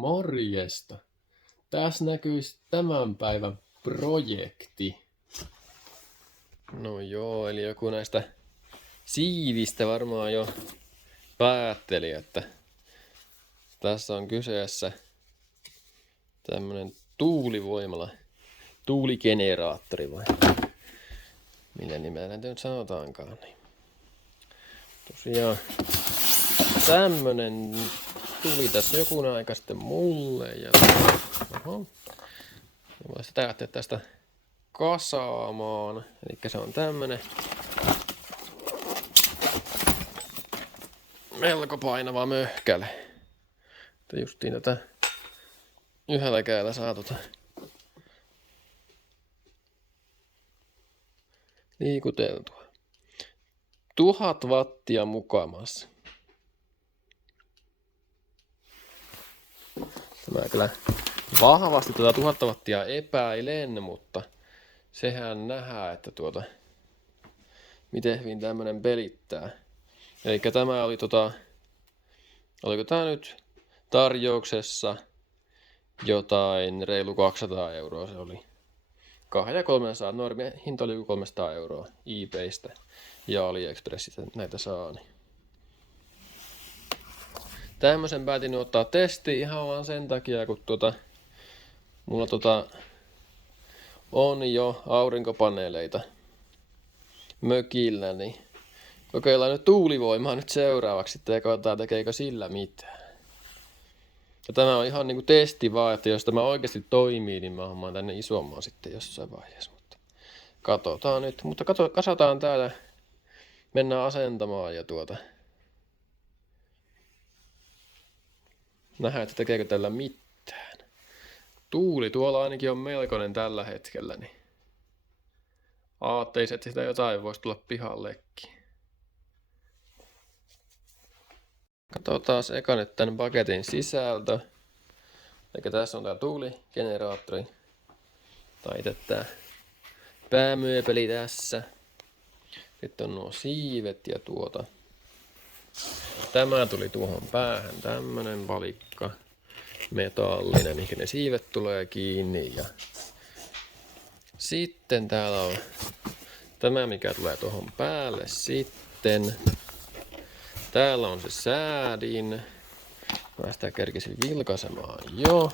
Morjesta. Tässä näkyisi tämän päivän projekti. No joo, eli joku näistä siivistä varmaan jo päätteli, että tässä on kyseessä tämmönen tuulivoimala, tuuligeneraattori vai millä nimellä näitä nyt sanotaankaan. Niin. Tosiaan tämmönen tuli tässä joku aika sitten mulle ja oho. Ja sitä lähteä tästä kasaamaan. Eli se on tämmönen melko painava möhkäle. Että justiin tätä yhdellä kädellä saa liikuteltua. 1000 wattia mukamas. Mä kyllä vahvasti 1000 wattia epäilen, mutta sehän nähdään, että miten hyvin tämmönen pelittää. Elikkä tämä oli oliko tää nyt tarjouksessa jotain reilu 200 euroa se oli. 200 ja 300, normi hinta oli 300 euroa eBaystä ja AliExpressistä näitä saa. Niin. Tämmösen päätin ottaa testi ihan vaan sen takia, kun mulla on jo aurinkopaneeleita mökillä, niin kokeillaan nyt tuulivoimaa nyt seuraavaksi sitten ja katsotaan tekeekö sillä mitään. Ja tämä on ihan niinku testi vaan, että jos tämä oikeasti toimii, niin mä hommaan tänne isomman sitten jossain vaiheessa. Mutta katsotaan nyt, mutta kasataan täällä, mennään asentamaan ja nähdään, että tekeekö tällä mitään. Tuuli tuolla ainakin on melkoinen tällä hetkellä, niin aatteisi, että sitä jotain voisi tulla pihallekin. Katsotaan eka nyt tämän paketin sisältö. Eli tässä on tää tuuligeneraattori. Tai itse tää päämyöpeli tässä. Sitten on nuo siivet ja Tämä tuli tuohon päähän, tämmönen valikka, metallinen, mihin ne siivet tulee kiinni. Ja sitten täällä on tämä, mikä tulee tuohon päälle sitten. Täällä on se säädin. Mä sitä kerkisin vilkaisemaan jo.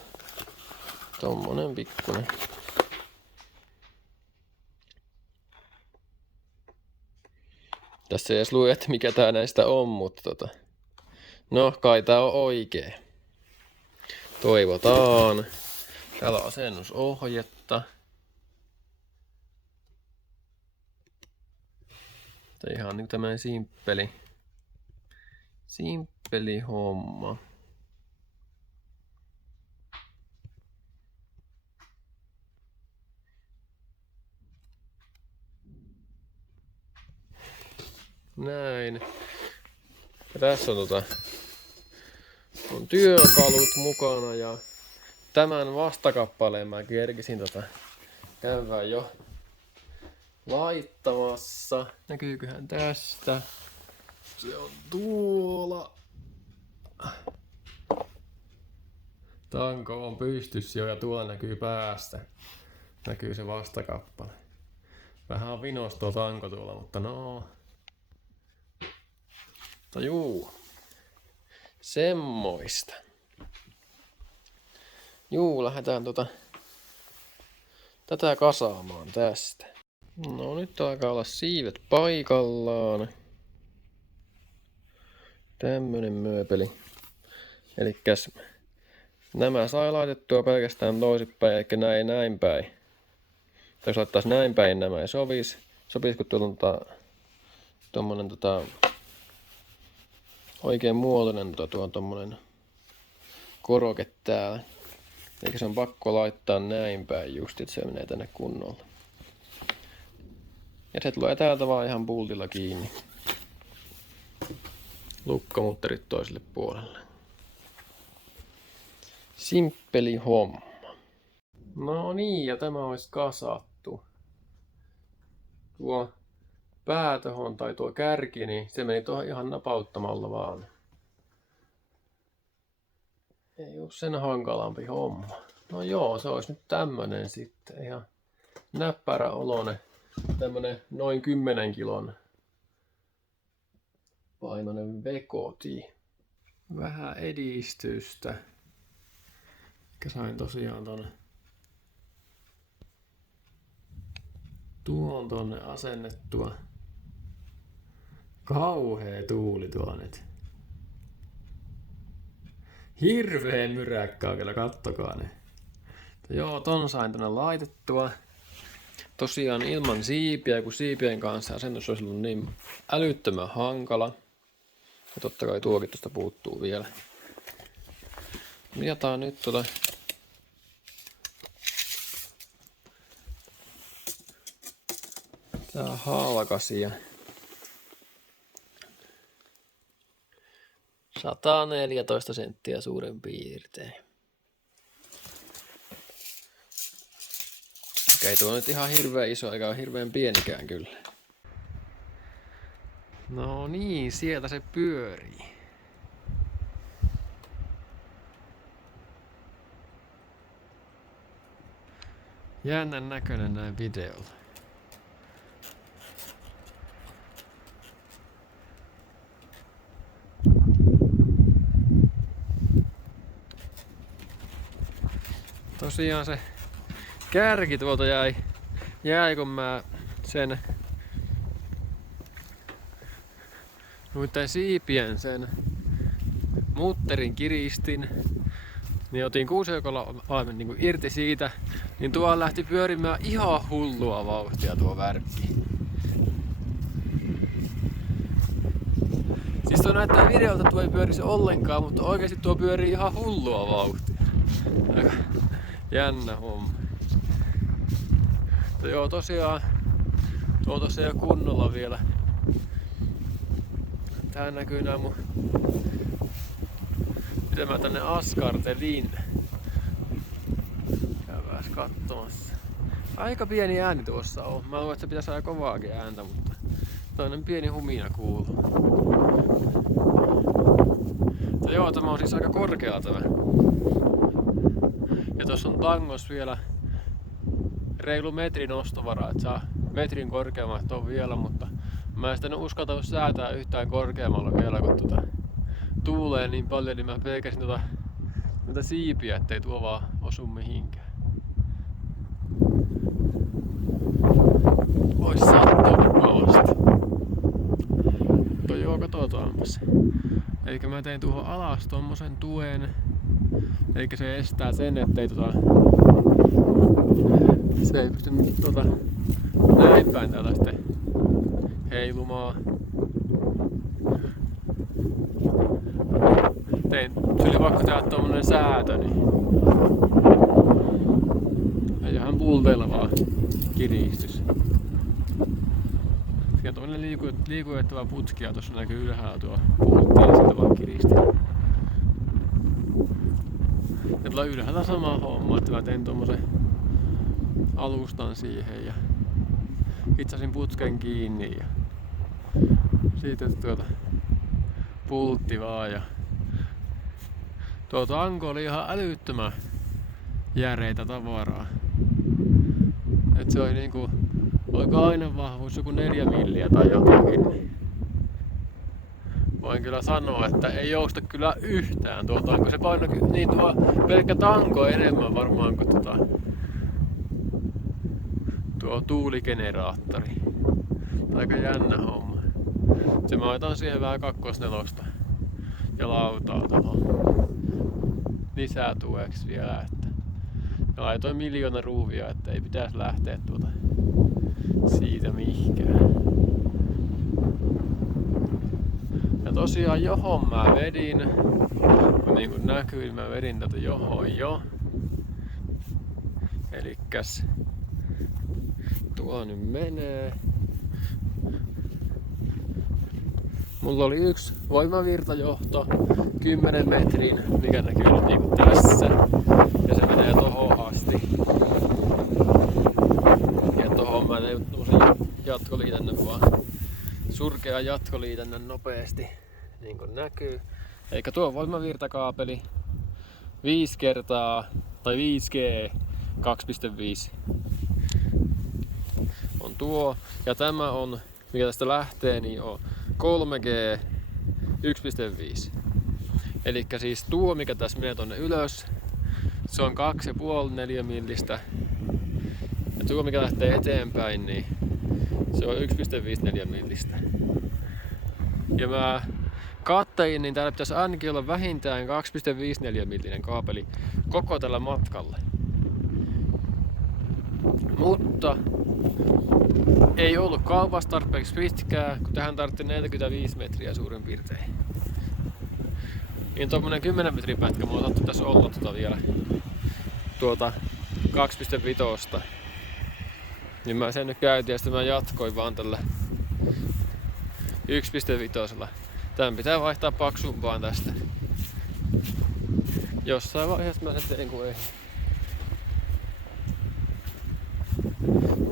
Tommonen pikkunen. Tässä ei edes lue, että mikä tää näistä on, mutta no, kai tää on oikee. Toivotaan. Täällä on asennusohjetta. Tää ihan niinku tämmönen simppeli homma. Näin. Ja tässä on työkalut mukana ja tämän vastakappaleen mä kerkisin käydä jo laittamassa. Näkyyköhän tästä? Se on tuolla. Tanko on pystyssä jo ja tuolla näkyy päästä. Näkyy se vastakappale. Vähän on vinos tuo tanko tuolla, mutta no. Juu. Semmoista. Juu, lähdetään tätä kasaamaan tästä. No nyt alkaa olla siivet paikallaan. Tämmönen mööpeli. Elikkäs nämä sai laitettua pelkästään toisinpäin, eli näin päin. Tai jos laittaisi näin päin, nämä ei sopisi. Sopisi kun tuolla on tommonen oikein muotoinen tuo tommonen koroke täällä. Eikä se on pakko laittaa näin päin just, että se menee tänne kunnolla. Ja se tulee täältä vaan ihan pultilla kiinni. Lukkomutterit toiselle puolelle. Simppeli homma. No niin, ja tämä olisi kasattu. Tuo pää tohon tai tuo kärki, niin se meni tuohon ihan napauttamalla vaan. Ei oo sen hankalampi homma. No joo, se olisi nyt tämmönen sitten. Ihan näppärä oloinen. Tämmönen noin 10 kilon painoinen vekoti. Vähän edistystä. Sain tosiaan tuon tonne asennettua. Kauhea tuuli tuo nyt. Hirveen myräkkä on kyllä, kattokaa ne. Joo, ton sain tänne laitettua. Tosiaan ilman siipiä, kun siipien kanssa asennus olisi ollut niin älyttömän hankala. Ja totta kai tuokin tuosta puuttuu vielä. Mietitään nyt tää halkasia. 114 senttiä suurin piirtein. Okei, tuo on nyt ihan hirveän iso, eikä ole hirveän pienikään kyllä. No niin, sieltä se pyörii. Jännän näköinen näin videolla. Tosiaan se kärki tuolta jäi kun mä sen noitten siipien sen mutterin kiristin, niin otin kuusijokolla niin irti siitä, niin tuo lähti pyörimään ihan hullua vauhtia tuo värkki. Siis tuo näyttää videolta, että tuo ei pyörisi ollenkaan, mutta oikeesti tuo pyörii ihan hullua vauhtia. Aika jännä homma. Mutta joo, tosiaan tuo tosiaan kunnolla vielä. Tää näkyy nää mun, miten mä tänne askartelin. Käydään katsomassa. Aika pieni ääni tuossa on. Mä luulen, että se pitäisi aika kovaakin ääntä, mutta toinen pieni humina kuuluu. Mutta joo, tämä on siis aika korkea tämä. Ja tossa on tangos vielä reilu metrin nostovara, että saa metrin korkeammat on vielä, mutta mä en sitä uskalta säätää yhtään korkeammalla vielä, kun tuulee niin paljon, niin mä pelkäsin noita siipiä, ettei tuo vaan osu mihinkään. Vois sattua kovasti. Mutta joo, katsotaanpas. Elikkä mä tein tuohon alas tommosen tuen. Elikkä se estää sen, ettei se ei pysty näin päin täällä sitten heilumaan. Se oli pakko tehdä tommonen säätö, niin ihan pulteilla vaan kiristys. Siinä on tommonen liikutettava putki ja tossa näkyy ylhäällä tuo pultti ja sitten vaan kiristää. Ja tuolla ylhäällä sama homma, että mä tein tommosen alustan siihen ja hitsasin putken kiinni ja sitten pultti vaan ja tuo tanko oli ihan älyttömän järeitä tavaraa. Et se oli niinku, oliko ainevahvuus joku 4 milliä tai jotakin, niin voin kyllä sanoa, että ei jousta kyllä yhtään tuo tanko. Se paino niin tuo pelkkä tanko enemmän varmaan kuin tuo tuuligeneraattori. Aika jännä homma. Se mä laitan siihen vähän 2/4 ja lautaa tuohon lisää tueksi vielä, että ja laitoin 1 000 000 ruuvia, että ei pitäisi lähteä siitä mihinkään. Ja tosiaan johon mä vedin, niin kuin näkyy, mä vedin tätä johon jo. Elikkäs tuo nyt menee. Mulla oli yksi voimavirtajohto 10 metrin, mikä näkyy nyt niinku tässä. Ja se menee tohon asti. Ja tohon mä tein tommosen jatkoliitännän vaan. Surkea jatkoliitännän nopeasti, niin kuin näkyy. Eikä tuo voimavirtakaapeli 5 kertaa tai 5G 2.5 on tuo. Ja tämä on, mikä tästä lähtee, niin on 3G 1.5. Elikkä siis tuo, mikä tässä menee tonne ylös, se on 2,5-4 millistä. Ja tuo, mikä lähtee eteenpäin, niin se on 1,5-4 millistä. Ja mä kattelin, niin täällä pitäisi ainakin olla vähintään 2,5-4 millinen kaapeli koko tällä matkalla. Mutta ei ollut kaupassa tarpeeksi pitkää, kun tähän tarvitsi 45 metriä suurin piirtein. Niin tommonen 10 metrin pätkä mulla saattaa tässä olla vielä tuota 2.5. Niin mä sen nyt käytin ja sitten mä jatkoin vaan tällä 1.5. Tän pitää vaihtaa paksumpaan tästä. Jossain vaiheessa mä sen tein, kun ei.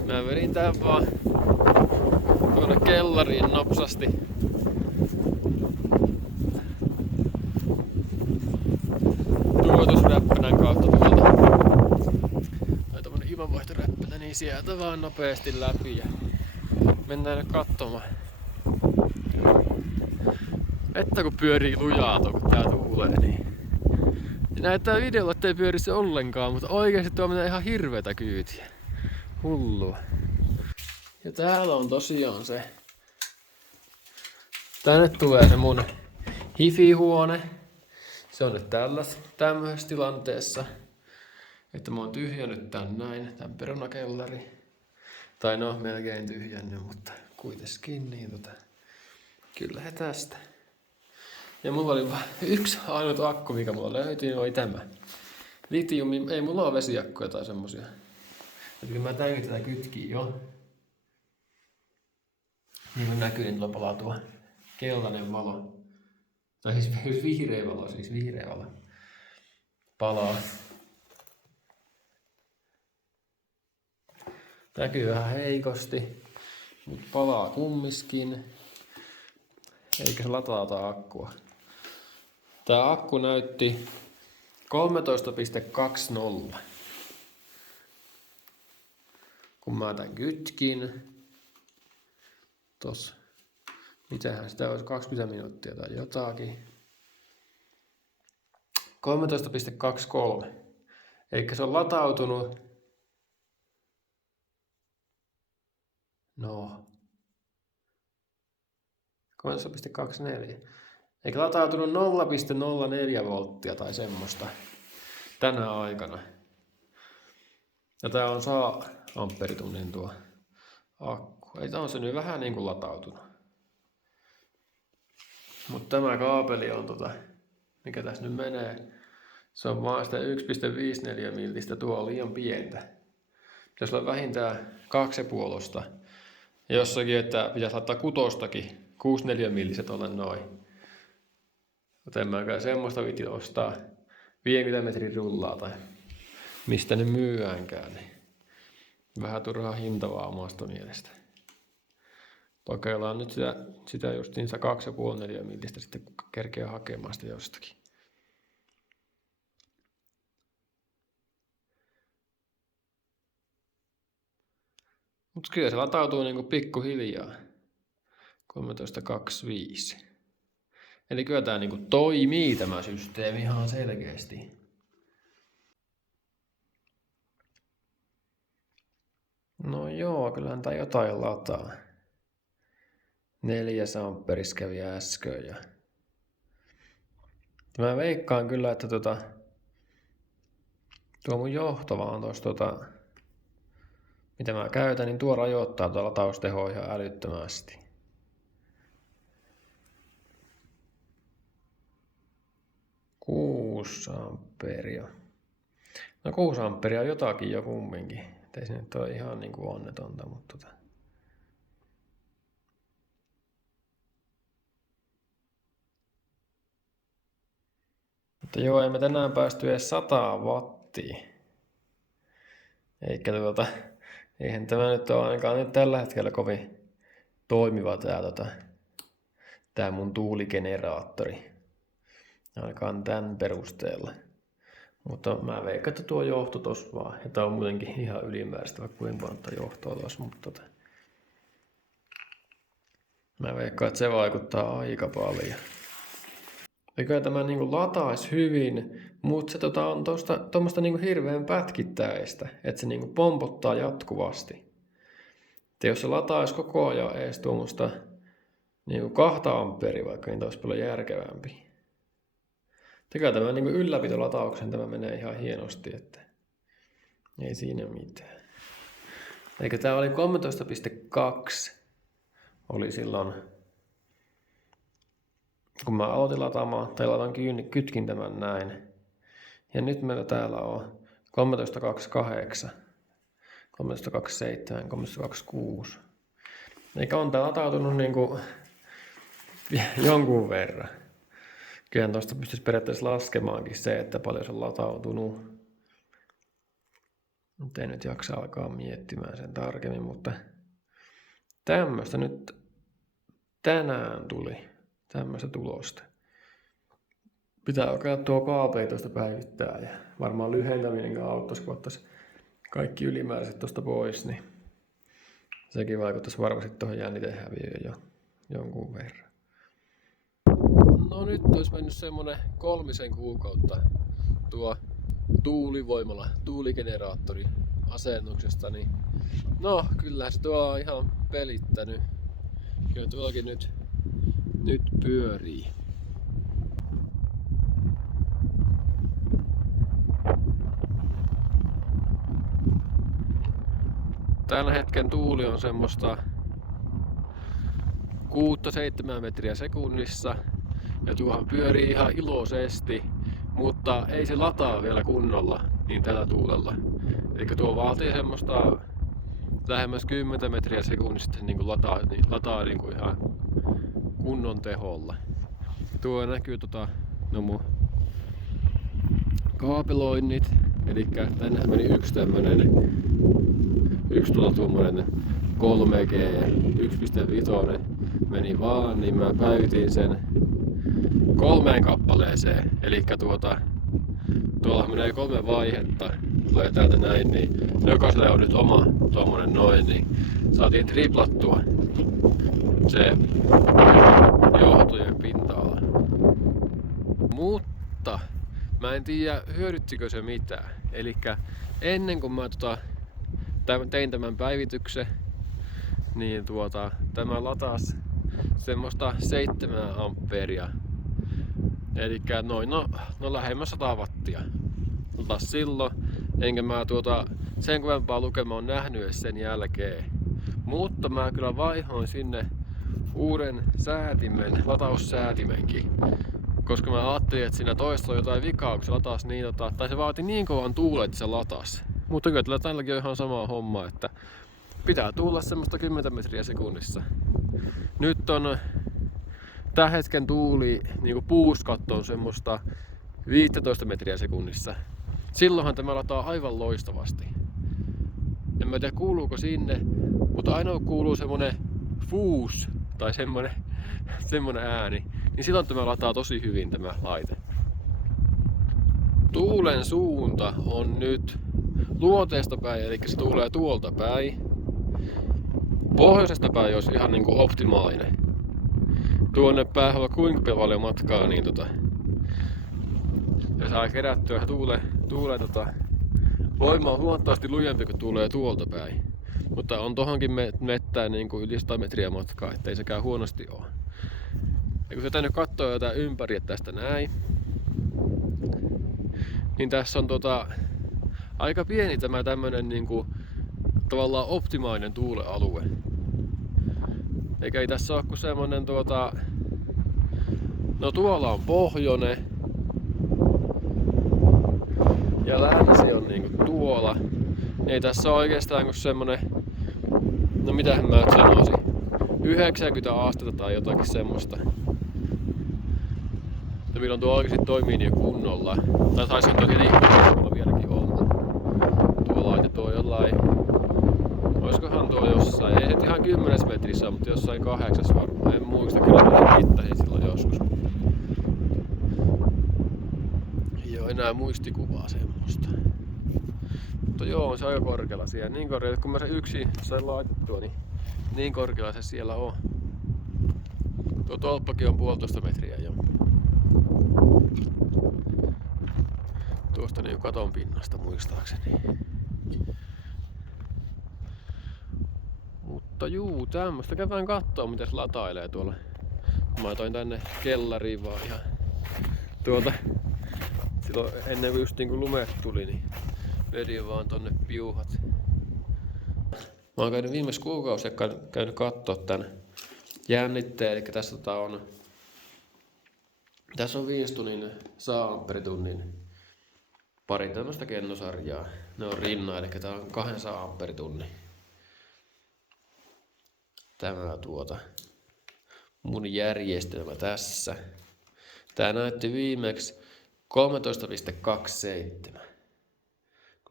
Mä vedin tän vaan tuonne kellariin nopsasti. Tuotusräppänän kautta tuolta. Tai tommonen ilmanvaihtoräppänä, niin sieltä vaan nopeasti läpi ja mennään nyt katsomaan. Että kun pyörii lujaa kun tää tuulee, niin näyttää videolla, ettei pyöri se ollenkaan, mutta oikeesti tuo menee ihan hirveetä kyytiä. Hullua. Ja täällä on tosiaan se. Tänne tulee se mun hifi-huone. Se on nyt tämmöisessä tilanteessa, että mä oon tyhjännyt tän näin, tän perunakellari. Tai no, melkein tyhjännyt, mutta kuitenkin niin kyllä he tästä. Ja mulla oli vain yksi ainut akku, mikä mulla löytyi, oli tämä. Litiumi, ei mulla ole vesiakkuja tai semmosia. Eli mä tänkin tätä kytkiin jo. Niin kuin näkyy, niin tuolla palaa tuo keltainen valo. Tai siis vihreä valo. Palaa. Näkyy vähän heikosti, mutta palaa kummiskin. Eikä se latauta akkua. Tää akku näytti 13,20. Kun mä tän kytkin. Tossa. Mitähän sitä olisi 20 minuuttia tai jotakin. 13,23. Eikä se on latautunut. No. 13,24. Eikä latautunut 0,04 volttia tai semmoista tänä aikana. Ja tää on 100 ampperitunnin tuo akku. Ei tää on se nyt vähän niin kuin latautunut. Mutta tämä kaapeli on mikä tässä nyt menee. Se on vaan sitä 1,54 millistä, tuo on liian pientä. Pitäisi olla vähintään 2,5. Jossakin, että pitäisi laittaa 6:stakin. 6,4 milliset olla noin. Mutta en mäkään semmoista viti ostaa 50 metrin rullaa tai mistä ne myyäänkään. Niin vähän turhaa hintavaa omasta mielestä. Kokeillaan nyt sitä justiinsa 2,5-4 millistä sitten kun kerkeää hakemaan sitä jostakin. Mutta kyllä se latautuu niinku pikkuhiljaa. 13,25. Eli kyllä tää niinku toimii tämä systeemi ihan selkeästi. No joo, kyllähän tää jotain lataa. 4 amperis kävi äsken ja mä veikkaan kyllä, että tuo mun johto vaan tossa mitä mä käytän, niin tuo rajoittaa tuo lataustehoa ihan älyttömästi. Kuusi amperia. No 6 amperia jotakin jo kumminkin. Ei se nyt ole ihan niinku onnetonta, mutta Mutta joo, emme tänään päästy edes 100 wattia. Eikä eihän tämä nyt ole ainakaan nyt tällä hetkellä kovin toimiva tää mun tuuligeneraattori. Ainakaan tämän perusteella. Mutta mä veikkaan, että tuo johto tossa vaan. Ja tää on muutenkin ihan ylimääräistä, vaikka kuinka monta johtoa tossa. Mutta mä veikkaan, että se vaikuttaa aika paljon. Eikä tämä niinku lataisi hyvin, mutta se on tuommoista niinku hirveän pätkittäistä, että se niinku pompottaa jatkuvasti. Ja jos se lataisi koko ajan edes tuommoista niinku 2 amperia vaikka, niin tämä olisi paljon järkevämpi. Tekee tämä niinku ylläpitolatauksen, tämä menee ihan hienosti, että ei siinä mitään. Eikä tämä oli 13.2 oli silloin, kun mä aloitin lataamaan, tai laitan kytkin tämän näin. Ja nyt meillä täällä on 13.28, 13.27, 13.26. Eikä on tää latautunut niinku jonkun verran. Kyllähän tuosta pystyisi periaatteessa laskemaankin se, että paljon se on latautunut. Nyt ei nyt jaksa alkaa miettimään sen tarkemmin, mutta tämmöistä nyt tänään tuli. Tämmöistä tulosta. Pitää alkaa tuo kaapeli tuosta päivittää ja varmaan lyhentäminen auttaisi, kun ottaisi kaikki ylimääräiset tuosta pois, niin sekin vaikuttaisi varmasti tuohon jännitehäviöön jo jonkun verran. No nyt olisi mennyt semmonen 3 kuukautta tuo tuulivoimala, tuuligeneraattori asennuksesta, niin no kyllä se tuo on ihan pelittänyt. Kyllä tuollakin nyt pyörii. Tällä hetken tuuli on semmoista 6-7 metriä sekunnissa ja tuohan pyörii ihan iloisesti, mutta ei se lataa vielä kunnolla niin tällä tuulella. Eli tuo vaatii semmoista lähemmäs 10 metriä sekunnista niin kuin lataa niin kuin ihan kunnon teholla. Tuo näkyy mun kaapeloinnit, eli tänne meni yksi tuommoinen 3G 1.5 meni vaan, niin mä päivitin sen 3 kappaleeseen, eli tuolla menee 3 vaihetta, tulee täältä näin, niin jokaiselle on nyt oma tuommoinen noin, niin saatiin triplattua se johtojen pinta-ala. Mutta mä en tiedä hyödyttikö se mitään. Elikkä ennen kuin mä tein tämän päivityksen, niin tämä latasi semmoista 7 amperia. Elikkä noin lähemmäs 100 wattia. Latas silloin, enkä mä sen kovempaa lukemaa on nähnyt edes sen jälkeen. Mutta mä kyllä vaihoin sinne uuden lataussäätimenkin. Koska mä ajattelin, että siinä toista on jotain vikaa, kun se latasi niin, tai se vaati niin kovan tuulen, että se latasi. Mutta kyllä tälläkin on ihan sama homma, että pitää tuulla semmoista 10 metriä sekunnissa. Nyt on tämän hetken tuuli, niinku puuskatto on semmoista 15 metriä sekunnissa. Silloinhan tämä lataa aivan loistavasti. En mä tiedä kuuluuko sinne, mutta aina kun kuuluu semmonen fuus tai semmonen ääni, niin silloin tämä lataa tosi hyvin tämä laite. Tuulen suunta on nyt luoteesta päin, eli se tulee tuolta päin. Pohjoisesta päin olisi ihan niinku optimaalinen. Tuonne päin on kuinka paljon matkaa, niin ja saa kerättyä tuuleen voima on huomattavasti lujempi, kun tulee tuolta päin. Mutta on tohonkin mettään niin kuin yli 100 metriä matkaa, ettei sekään huonosti ole. Ja kun se tänne katsoo jotain ympäri, että tästä näin, niin tässä on aika pieni tämä tämmönen niinku tavallaan optimaalinen tuulealue. Eikä ei tässä ole kuin semmonen no tuolla on pohjoinen ja länsi on niinku tuolla. Ei tässä ole oikeastaan kuin semmonen, no mitähän mä sanoisin, 90 astetta tai jotakin semmoista. Ja milloin tuo oikeesti toimii niin kunnolla. Tai taisi on toki liikkuva vieläkin olla. Tuo laite tuo jollain, oiskohan tuo jossain, ei se ihan 10 metrissä, mutta jossain 8 varmaan. En muista, kyllä mä mittasin silloin joskus. Joo, enää mitään muistikuvaa semmoista. Mutta joo, se on aika korkealla siellä. Niin korkealla, kun mä sen yksin sain laitettua, niin korkealla se siellä on. Tuo tolppakin on 1,5 metriä jo. Tuosta niin katon pinnasta muistaakseni. Mutta juu, tämmöstä käydään kattoo, miten se latailee tuolla. Mä toin tänne kellariin vaan ihan silloin ennen kuin just kun lumet tuli, niin vedin vaan tonne piuhat. Mä oon käynyt viimeis kuukausia käynyt kattoo tän jännitteen, eli tässä on 5 tunnin saampperitunnin pari tämmöstä kennosarjaa. Ne on rinnan, eli tää on 200 ampperitunnin. Tämä mun järjestelmä tässä. Tää näytti viimeksi 13,27.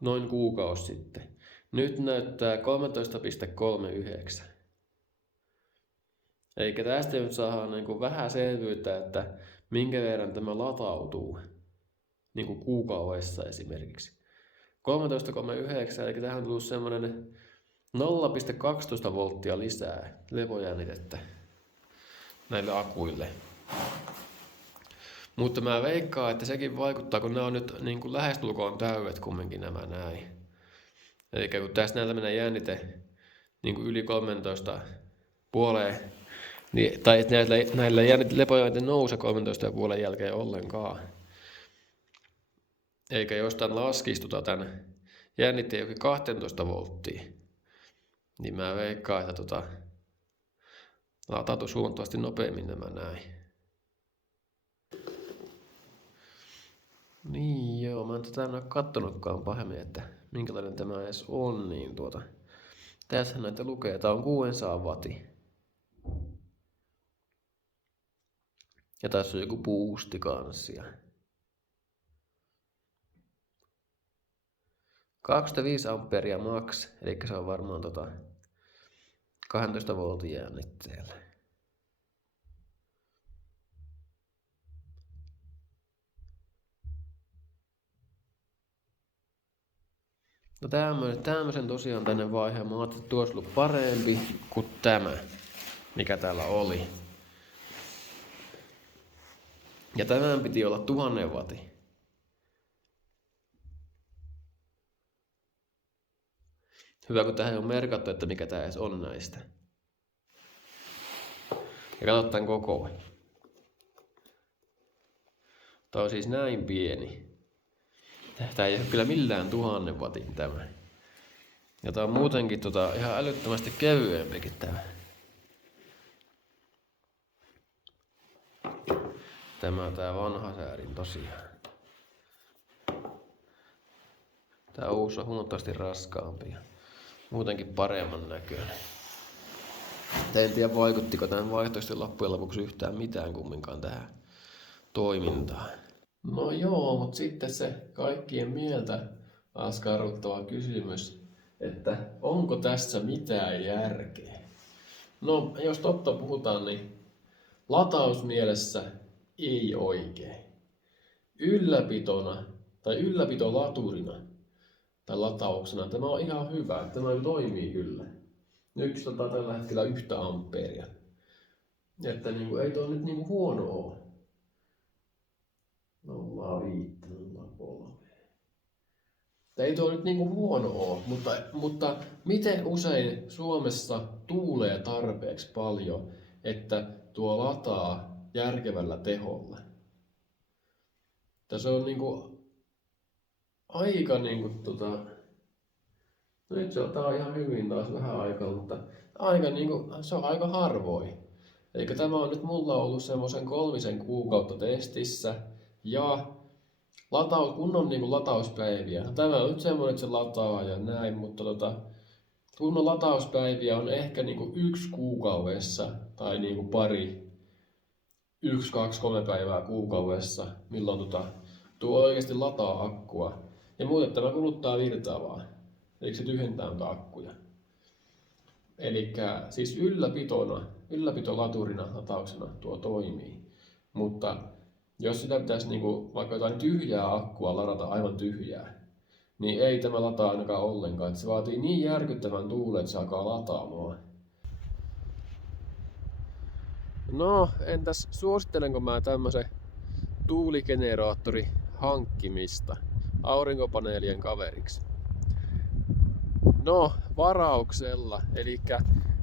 Noin kuukausi sitten. Nyt näyttää 13,39. Eikä tästä nyt saadaan niinku vähän selvyyttä, että minkä verran tämä latautuu. Niinku kuukaudessa esimerkiksi. 13,39, eli tähän on tullut semmonen 0,12 volttia lisää levojännitettä näille akuille. Mutta mä veikkaan, että sekin vaikuttaa, kun nämä on nyt niin kuin lähestulkoon täydet kumminkin nämä näin. Eli kun tässä näillä menee jännite niin kuin yli 13 puoleen, niin, tai näillä lepojännite nouse 13,5 jälkeen ollenkaan. Eikä jostain laskistuta tämän jännitteen jokin 12 volttia, niin mä veikkaan, että latautuu huomattavasti nopeammin nämä näin. Niin joo, mä en tätä en ole kattonutkaan pahemmin, että minkälainen tämä edes on, niin tässä näitä lukee, tää on 600 wattia. Ja tässä on joku boosti kanssia. 25 amperia max, eli se on varmaan 12 voltin jännitteellä. No tämmösen tosiaan tänne vaiheen. Mä ajattelin, että tuossa ollut parempi kuin tämä, mikä täällä oli. Ja tämän piti olla 1000 wattia. Hyvä, kun tähän ei ole merkattu, että mikä tää edes on näistä. Ja katso tän koko. Tää on siis näin pieni. Tää ei ole kyllä millään 1000 wattin tämä. Ja tää on muutenkin ihan älyttömästi kevyempikin tämä. Tää vanha säädin tosiaan. Tää uusi on huomattavasti raskaampi ja muutenkin paremman näköinen. En tiedä vaikuttiko tämän vaihtoehtoisesti loppujen lopuksi yhtään mitään kumminkaan tähän toimintaan. No joo, mutta sitten se kaikkien mieltä askarruttava kysymys, että onko tässä mitään järkeä? No, jos totta puhutaan, niin latausmielessä ei oikein. Ylläpitona tai ylläpitolaturina tai latauksena tämä on ihan hyvä, tämä toimii kyllä. Nyt tällä hetkellä 1 ampeeria. Että ei tuo nyt huono ole. 0,5-0,3. Ei tuo nyt huono ole, mutta miten usein Suomessa tuulee tarpeeksi paljon, että tuo lataa järkevällä teholla? Se on aika nyt se on ihan hyvin taas vähän aikaa, mutta aika se on aika harvoin. Eli tämä on nyt mulla ollut semmoisen 3 kuukautta testissä ja kunnon latauspäiviä. Tämä on nyt semmoinen, että se lataa ja näin, mutta kunnon latauspäiviä on ehkä 1 kuukaudessa tai pari, 1, 2, 3 päivää kuukaudessa, milloin tuo oikeasti lataa akkua. Ja muuten tämä kuluttaa virtaa vaan. Eli se tyhjentää akkuja. Eli siis ylläpitolaturina latauksena tuo toimii. Mutta jos sitä pitäisi niinku, vaikka jotain tyhjää akkua ladata aivan tyhjää, niin ei tämä lataa ainakaan ollenkaan. Et se vaatii niin järkyttävän tuulen, että se alkaa lataamaan. No, entäs suosittelenko mä tämmösen tuuligeneraattori hankkimista aurinkopaneelien kaveriksi? No, varauksella. Elikkä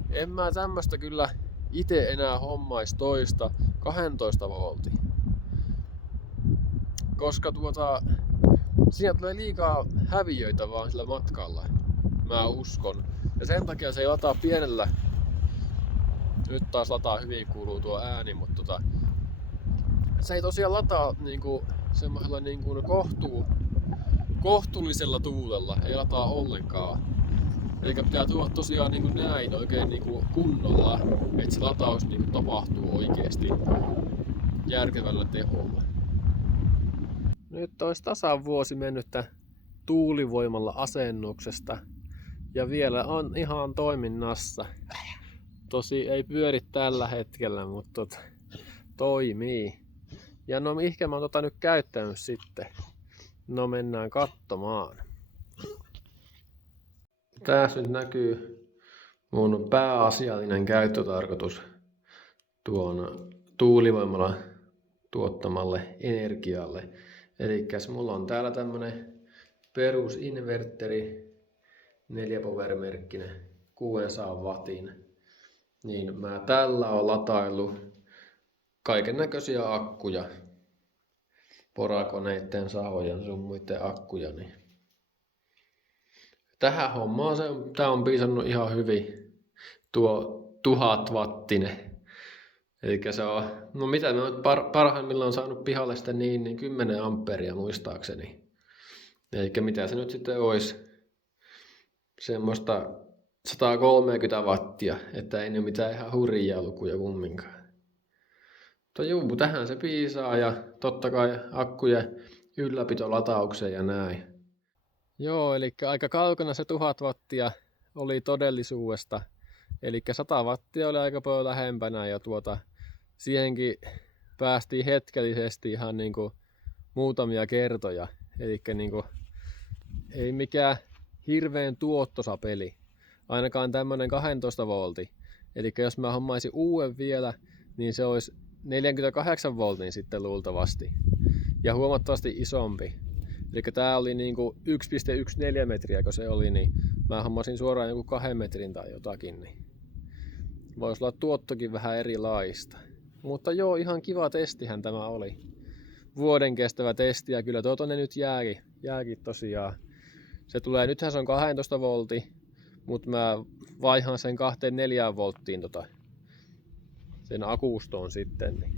en mä tämmöstä kyllä ite enää hommais toista 12 voltin. Koska siinä tulee liikaa häviöitä vaan sillä matkalla. Mä uskon. Ja sen takia se ei lataa pienellä. Nyt taas lataa hyvin, kuuluu tuo ääni, mutta se ei tosiaan lataa niinku semmoisella niinku kohtuullisella tuulella, ei lataa ollenkaan. Eli pitää tuoda tosiaan niinku näin oikein niinku kunnolla, että se lataus niinku tapahtuu oikeesti järkevällä teholla. Nyt olisi tasan vuosi mennyttä tuulivoimalla asennuksesta ja vielä on ihan toiminnassa. Tosi ei pyöri tällä hetkellä, mutta toimii. Ja no mihinkä mä oon nyt käyttänyt sitten? No mennään katsomaan. Tässä nyt näkyy mun pääasiallinen käyttötarkoitus tuon tuulivoimalla tuottamalle energialle. Elikkäs mulla on täällä tämmönen perusinvertteri, 4-power-merkkinen, 600 wattin. Niin mä tällä on lataillut kaiken näköisiä akkuja, porakoneiden, sahojen sun muiden akkuja. Niin tähän hommaan tää on piisannut ihan hyvin, tuo 1000 wattinen. Elikkä se on, no mitä mä oon parhaimmillaan saanut pihalle sitten niin 10 amperia muistaakseni. Elikkä mitä se nyt sitten olisi, semmoista 130 wattia, että ei ne mitään ihan hurjia lukuja kumminkaan. Mutta juu, tähän se piisaa ja totta kai akkujen ylläpitolataukseen ja näin. Joo, eli aika kaukana se 1000 wattia oli todellisuudesta. Eli 100 wattia oli aika paljon lähempänä ja siihenkin päästiin hetkellisesti ihan niinku muutamia kertoja. Eli niinku ei mikään hirveän tuottosa peli. Ainakaan tämmönen 12 voltti. Eli jos mä hommaisin uuden vielä, niin se olisi 48 voltin sitten luultavasti. Ja huomattavasti isompi. Eli tää oli niinku 1,14 metriä, kun se oli, niin mä hommasin suoraan joku 2 metrin tai jotakin. Niin voisi olla tuottokin vähän erilaista. Mutta joo, ihan kiva testihän tämä oli. Vuoden kestävä testi ja kyllä tonne nyt jääkin tosiaan. Se tulee, nythän se on 12 voltti, mutta mä vaihan sen 2-4 volttiin sen akustoon sitten. Niin.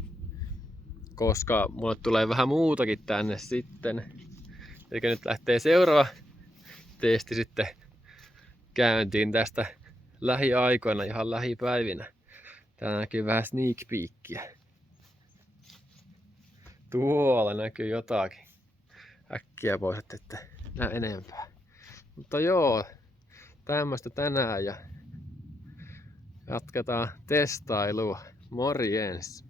Koska mulle tulee vähän muutakin tänne sitten. Eli nyt lähtee seuraava testi sitten käyntiin tästä lähiaikoina, ihan lähipäivinä. Täällä näkyy vähän sneak peekkiä. Tuolla näkyy jotakin. Äkkiä pois, että näe enempää. Mutta joo, tämmöstä tänään ja jatketaan testailua. Morjens!